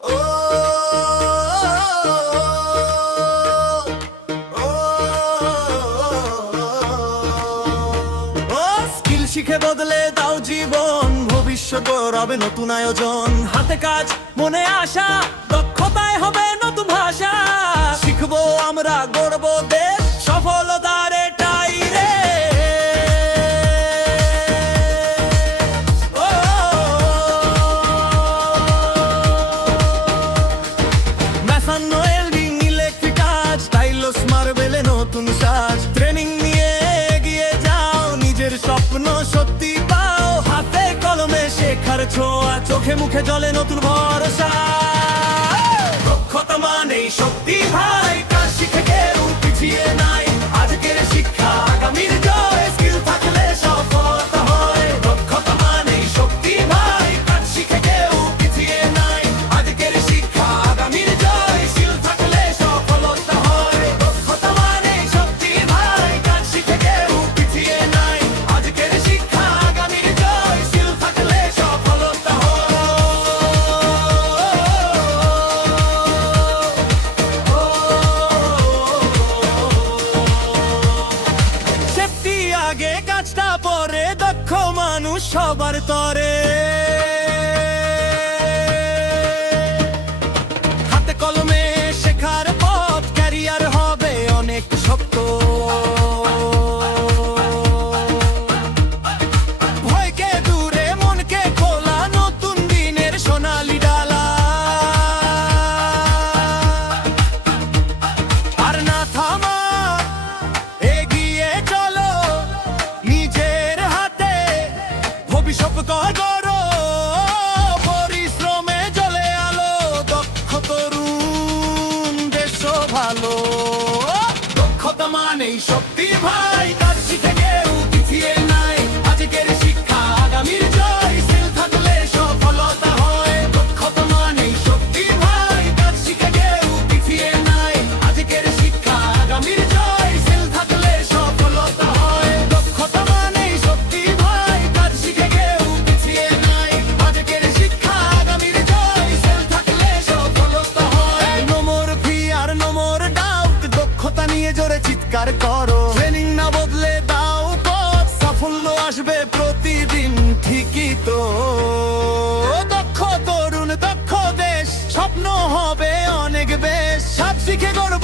ও skill শিখে বদলে দাও জীবন, ভবিষ্যৎ গৌরবে নতুন আয়োজন। হাতে কাজ মনে আশা, দক্ষতায় হবে নতুন ভাষা। শিখবো আমরা গর্ব দেশ, সফলতার এটাই রে। নতুন সাজ ট্রেনিং নিয়ে এগিয়ে যাও, নিজের স্বপ্ন সত্যি পাও। হাতে কলমে শেখার ছোঁয়া, চোখে মুখে জ্বলে নতুন ভরসা। দক্ষতা মানেই শক্তি ভাই, কাজ শিখে কেউ পিছিয়ে নাই। আজকের শিক্ষা আগামীর জয়, স্কিল থাকলে সফলতা হয়। দক্ষতা মানেই শক্তি ভাই, কাজ শিখে কেউ পিছিয়ে নাই। আজকের শিক্ষা আগামীর জয়, স্কিল থাকলে সফলতা হয়। দক্ষতা মানেই শক্তি ভাই, কাজ শিখে কেউ পিছিয়ে নাই। আজকের শিক্ষা আগামীর জয়, স্কিল থাকলে সফলতা হয়। সেফটি আগে, কাজটা পরে, দক্ষ মানুষ সবার তরে। হাতে কলমে শেখার পথ, ক্যারিয়ার হবে অনেক শক্ত। ভয়কে দূরে, মনকে খোলা, নতুন দিনের সোনালি ডালা। আর না থামা, এগিয়ে চলো, নিজের হাতে ভবিষ্যৎ গড়ো। পরিশ্রমে জ্বলে আলো, দক্ষ তরুণ দেশ ভালো। দক্ষতা মানেই শক্তি ভাই, কাজ শিখে কেউ পিছিয়ে নাই। আজকের শিক্ষা আগামীর জয়, স্কিল থাকলে সফলতা হয়। দক্ষতা মানেই শক্তি ভাই, কাজ শিখে কেউ পিছিয়ে নাই। আজকের শিক্ষা আগামীর জয়, স্কিল থাকলে সফলতা হয়। দক্ষতা মানেই শক্তি ভাই, কাজ শিখে কেউ পিছিয়ে নাই। আজকের শিক্ষা আগামীর জয়, স্কিল থাকলে সফলতা হয়। No more fear, no more doubt, দক্ষতা নিয়ে জোরে চিৎকার করো। ট্রেনিং না বদলে দাও পথ, সাফল্য আসবে প্রতিদিন ঠিকই তো। দক্ষ তরুণ, দক্ষ দেশ, স্বপ্ন হবে অনেক বেশ। সব শিখে গর্ব